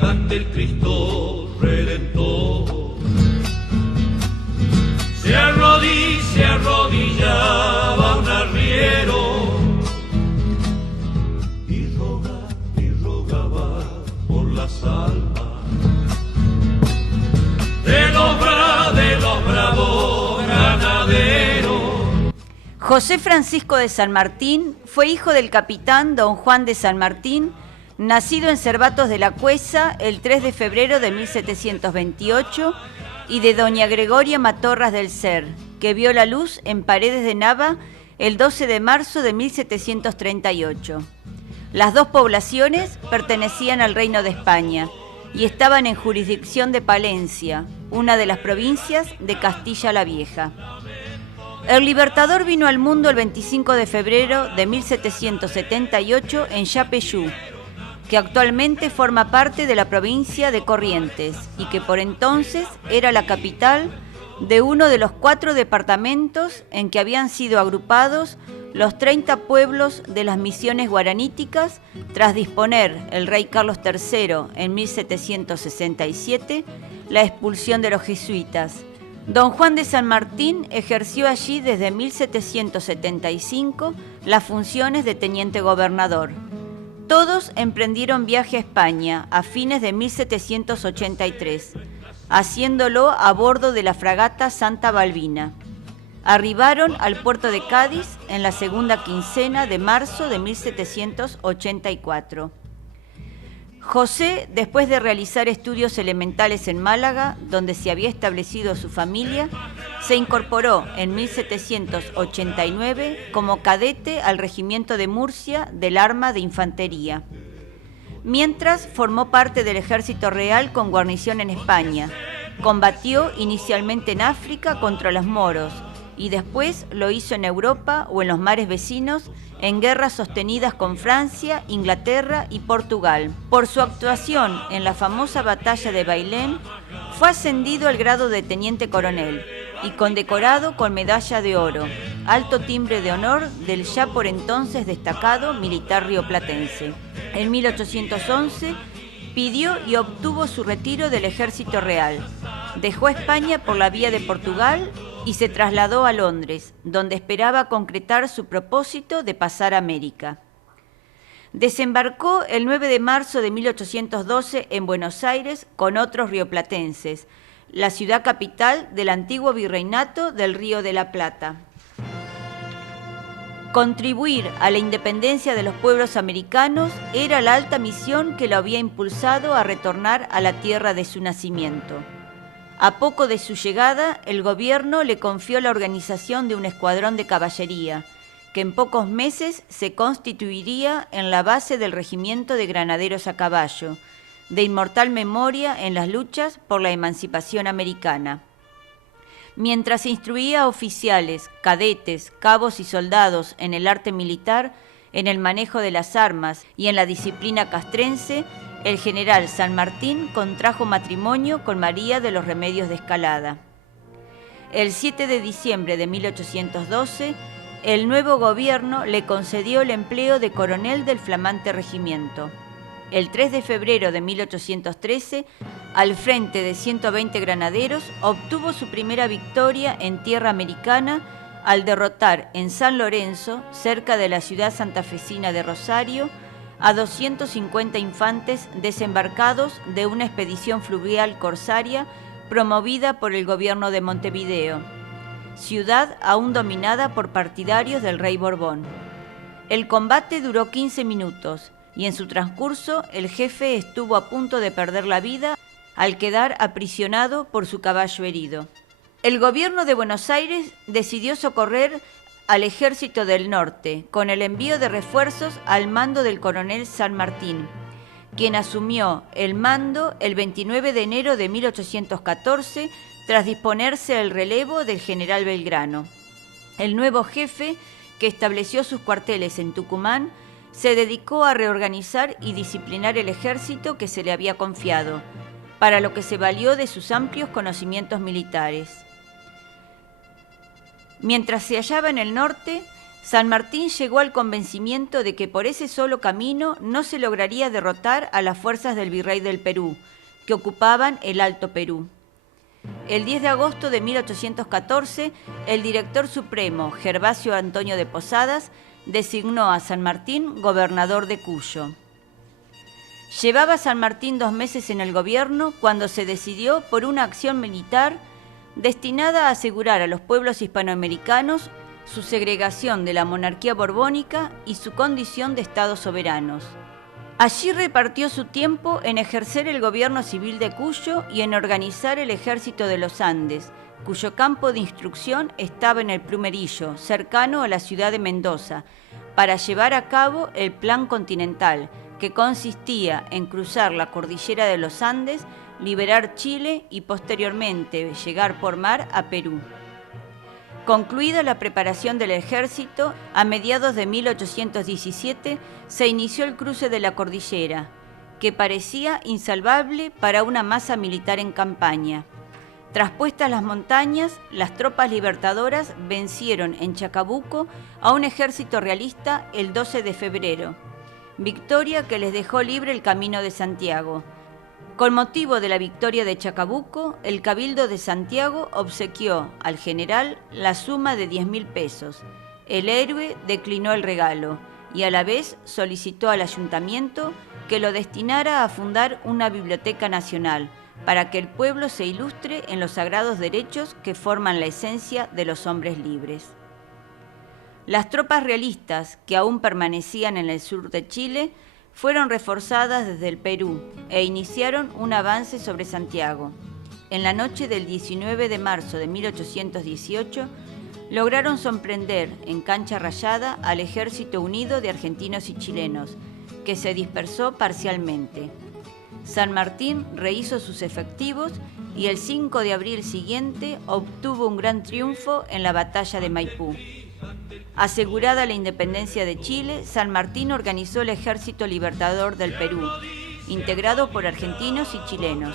ante el Cristo Redentor. Se arrodillaba un arriero y rogaba por las almas de los bravos granaderos. José Francisco de San Martín fue hijo del capitán don Juan de San Martín, nacido en Cervatos de la Cuesa el 3 de febrero de 1728, y de doña Gregoria Matorras del Ser, que vio la luz en Paredes de Nava el 12 de marzo de 1738. Las dos poblaciones pertenecían al Reino de España y estaban en jurisdicción de Palencia, una de las provincias de Castilla la Vieja. El Libertador vino al mundo el 25 de febrero de 1778 en Yapeyú, que actualmente forma parte de la provincia de Corrientes y que por entonces era la capital de uno de los 4 departamentos en que habían sido agrupados los 30 pueblos de las misiones guaraníticas tras disponer el rey Carlos III en 1767 la expulsión de los jesuitas. Don Juan de San Martín ejerció allí desde 1775 las funciones de teniente gobernador. Todos emprendieron viaje a España a fines de 1783, haciéndolo a bordo de la fragata Santa Balbina. Arribaron al puerto de Cádiz en la segunda quincena de marzo de 1784. José, después de realizar estudios elementales en Málaga, donde se había establecido su familia, se incorporó en 1789 como cadete al Regimiento de Murcia del Arma de Infantería. Mientras formó parte del Ejército Real con guarnición en España. Combatió inicialmente en África contra los moros y después lo hizo en Europa o en los mares vecinos en guerras sostenidas con Francia, Inglaterra y Portugal. Por su actuación en la famosa batalla de Bailén, fue ascendido al grado de teniente coronel y condecorado con medalla de oro, alto timbre de honor del ya por entonces destacado militar rioplatense. En 1811 pidió y obtuvo su retiro del Ejército Real. Dejó España por la vía de Portugal y se trasladó a Londres, donde esperaba concretar su propósito de pasar a América. Desembarcó el 9 de marzo de 1812 en Buenos Aires con otros rioplatenses, la ciudad capital del antiguo virreinato del Río de la Plata. Contribuir a la independencia de los pueblos americanos era la alta misión que lo había impulsado a retornar a la tierra de su nacimiento. A poco de su llegada, el gobierno le confió la organización de un escuadrón de caballería, que en pocos meses se constituiría en la base del regimiento de granaderos a caballo, de inmortal memoria en las luchas por la emancipación americana. Mientras instruía a oficiales, cadetes, cabos y soldados en el arte militar, en el manejo de las armas y en la disciplina castrense, el general San Martín contrajo matrimonio con María de los Remedios de Escalada. El 7 de diciembre de 1812, el nuevo gobierno le concedió el empleo de coronel del flamante regimiento. El 3 de febrero de 1813, al frente de 120 granaderos, obtuvo su primera victoria en tierra americana al derrotar en San Lorenzo, cerca de la ciudad santafesina de Rosario, a 250 infantes desembarcados de una expedición fluvial corsaria promovida por el gobierno de Montevideo, ciudad aún dominada por partidarios del rey Borbón. El combate duró 15 minutos y en su transcurso el jefe estuvo a punto de perder la vida al quedar aprisionado por su caballo herido. El gobierno de Buenos Aires decidió socorrer al Ejército del Norte, con el envío de refuerzos al mando del coronel San Martín, quien asumió el mando el 29 de enero de 1814 tras disponerse el relevo del general Belgrano. El nuevo jefe, que estableció sus cuarteles en Tucumán, se dedicó a reorganizar y disciplinar el ejército que se le había confiado, para lo que se valió de sus amplios conocimientos militares. Mientras se hallaba en el norte, San Martín llegó al convencimiento de que por ese solo camino no se lograría derrotar a las fuerzas del virrey del Perú, que ocupaban el Alto Perú. El 10 de agosto de 1814, el director supremo, Gervasio Antonio de Posadas, designó a San Martín gobernador de Cuyo. Llevaba San Martín 2 meses en el gobierno cuando se decidió por una acción militar destinada a asegurar a los pueblos hispanoamericanos su segregación de la monarquía borbónica y su condición de estados soberanos. Allí repartió su tiempo en ejercer el gobierno civil de Cuyo y en organizar el ejército de los Andes, cuyo campo de instrucción estaba en el Plumerillo, cercano a la ciudad de Mendoza, para llevar a cabo el Plan Continental, que consistía en cruzar la cordillera de los Andes, liberar Chile y posteriormente llegar por mar a Perú. Concluida la preparación del ejército, a mediados de 1817 se inició el cruce de la cordillera, que parecía insalvable para una masa militar en campaña. Traspuestas las montañas, las tropas libertadoras vencieron en Chacabuco a un ejército realista el 12 de febrero, victoria que les dejó libre el camino de Santiago. Con motivo de la victoria de Chacabuco, el Cabildo de Santiago obsequió al general la suma de 10.000 pesos. El héroe declinó el regalo y a la vez solicitó al ayuntamiento que lo destinara a fundar una biblioteca nacional para que el pueblo se ilustre en los sagrados derechos que forman la esencia de los hombres libres. Las tropas realistas que aún permanecían en el sur de Chile fueron reforzadas desde el Perú e iniciaron un avance sobre Santiago. En la noche del 19 de marzo de 1818, lograron sorprender en Cancha Rayada al Ejército Unido de Argentinos y Chilenos, que se dispersó parcialmente. San Martín rehizo sus efectivos y el 5 de abril siguiente obtuvo un gran triunfo en la batalla de Maipú. Asegurada la independencia de Chile, San Martín organizó el Ejército Libertador del Perú, integrado por argentinos y chilenos.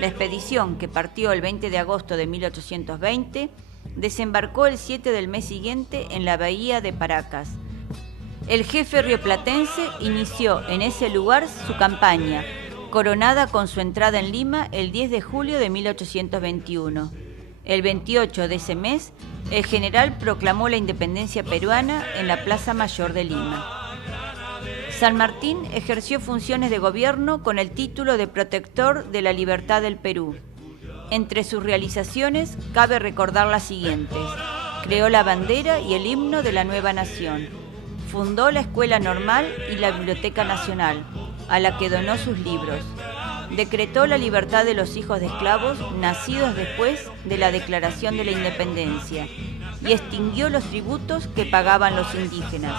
La expedición, que partió el 20 de agosto de 1820, desembarcó el 7 del mes siguiente en la bahía de Paracas. El jefe rioplatense inició en ese lugar su campaña, coronada con su entrada en Lima el 10 de julio de 1821. El 28 de ese mes, el general proclamó la independencia peruana en la Plaza Mayor de Lima. San Martín ejerció funciones de gobierno con el título de protector de la libertad del Perú. Entre sus realizaciones cabe recordar las siguientes: creó la bandera y el himno de la nueva nación, fundó la Escuela Normal y la Biblioteca Nacional, a la que donó sus libros. Decretó la libertad de los hijos de esclavos nacidos después de la Declaración de la Independencia y extinguió los tributos que pagaban los indígenas.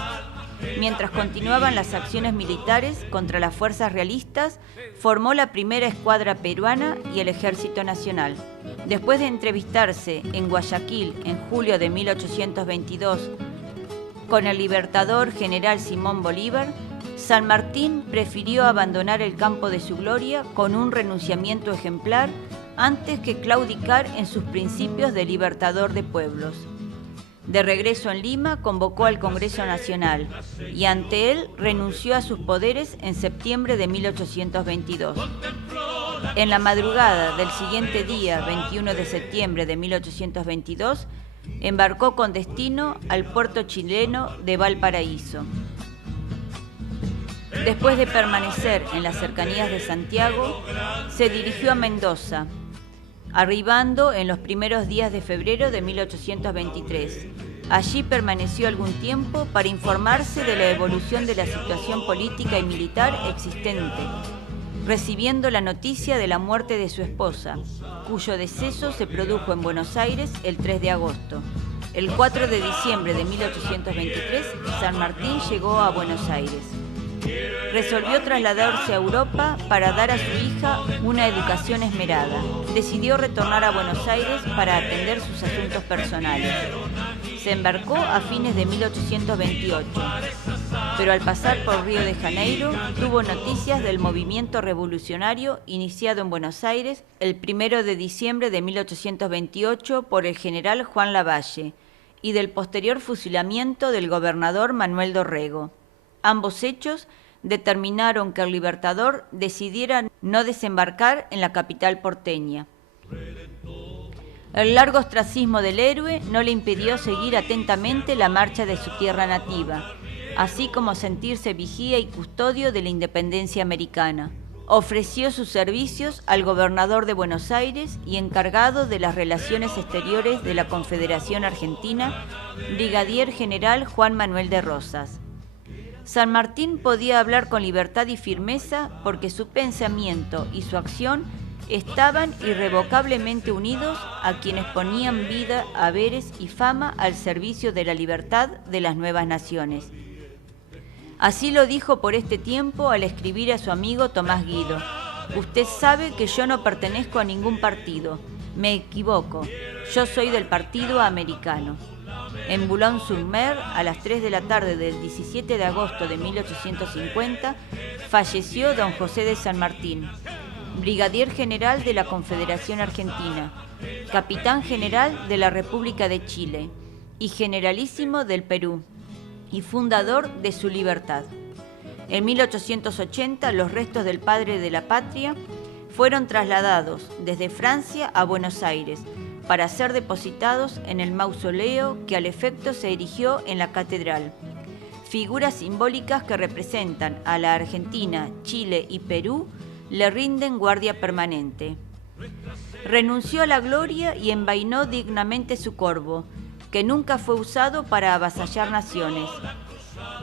Mientras continuaban las acciones militares contra las fuerzas realistas, formó la primera escuadra peruana y el Ejército Nacional. Después de entrevistarse en Guayaquil en julio de 1822 con el libertador general Simón Bolívar, San Martín prefirió abandonar el campo de su gloria con un renunciamiento ejemplar antes que claudicar en sus principios de libertador de pueblos. De regreso en Lima, convocó al Congreso Nacional y ante él renunció a sus poderes en septiembre de 1822. En la madrugada del siguiente día, 21 de septiembre de 1822, embarcó con destino al puerto chileno de Valparaíso. Después de permanecer en las cercanías de Santiago, se dirigió a Mendoza, arribando en los primeros días de febrero de 1823. Allí permaneció algún tiempo para informarse de la evolución de la situación política y militar existente, recibiendo la noticia de la muerte de su esposa, cuyo deceso se produjo en Buenos Aires el 3 de agosto. El 4 de diciembre de 1823, San Martín llegó a Buenos Aires. Resolvió trasladarse a Europa para dar a su hija una educación esmerada. Decidió retornar a Buenos Aires para atender sus asuntos personales. Se embarcó a fines de 1828, pero al pasar por Río de Janeiro tuvo noticias del movimiento revolucionario iniciado en Buenos Aires el 1 de diciembre de 1828 por el general Juan Lavalle, y del posterior fusilamiento del gobernador Manuel Dorrego. Ambos hechos determinaron que el Libertador decidiera no desembarcar en la capital porteña. El largo ostracismo del héroe no le impidió seguir atentamente la marcha de su tierra nativa, así como sentirse vigía y custodio de la independencia americana. Ofreció sus servicios al gobernador de Buenos Aires y encargado de las relaciones exteriores de la Confederación Argentina, brigadier general Juan Manuel de Rosas. San Martín podía hablar con libertad y firmeza porque su pensamiento y su acción estaban irrevocablemente unidos a quienes ponían vida, haberes y fama al servicio de la libertad de las nuevas naciones. Así lo dijo por este tiempo al escribir a su amigo Tomás Guido: «Usted sabe que yo no pertenezco a ningún partido. Me equivoco. Yo soy del Partido Americano». En Boulogne-sur-Mer, a las 3 de la tarde del 17 de agosto de 1850, falleció don José de San Martín, brigadier general de la Confederación Argentina, capitán general de la República de Chile y generalísimo del Perú, y fundador de su libertad. En 1880, los restos del padre de la patria fueron trasladados desde Francia a Buenos Aires para ser depositados en el mausoleo que al efecto se erigió en la catedral. Figuras simbólicas que representan a la Argentina, Chile y Perú le rinden guardia permanente. Renunció a la gloria y envainó dignamente su corvo, que nunca fue usado para avasallar naciones.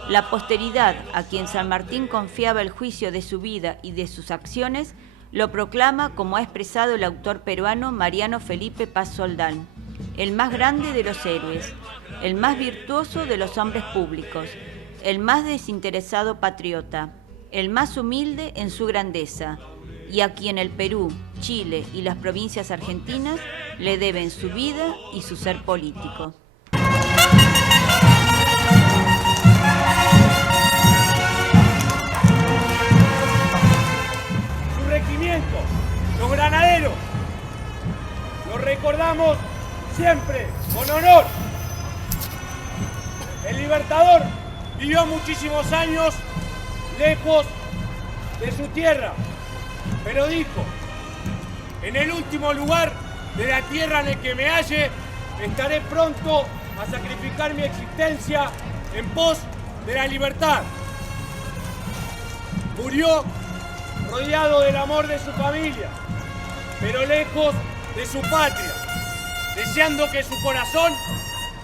La posteridad, a quien San Martín confiaba el juicio de su vida y de sus acciones, lo proclama como ha expresado el autor peruano Mariano Felipe Paz Soldán: el más grande de los héroes, el más virtuoso de los hombres públicos, el más desinteresado patriota, el más humilde en su grandeza, y a quien el Perú, Chile y las provincias argentinas le deben su vida y su ser político. Su regimiento, los granaderos, los recordamos siempre con honor. El Libertador vivió muchísimos años lejos de su tierra, pero dijo: en el último lugar de la tierra en el que me halle, estaré pronto a sacrificar mi existencia en pos de la libertad. Murió rodeado del amor de su familia, pero lejos de su patria, deseando que su corazón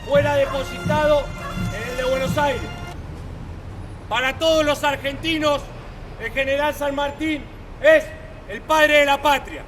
fuera depositado en el de Buenos Aires. Para todos los argentinos, el general San Martín es el padre de la patria.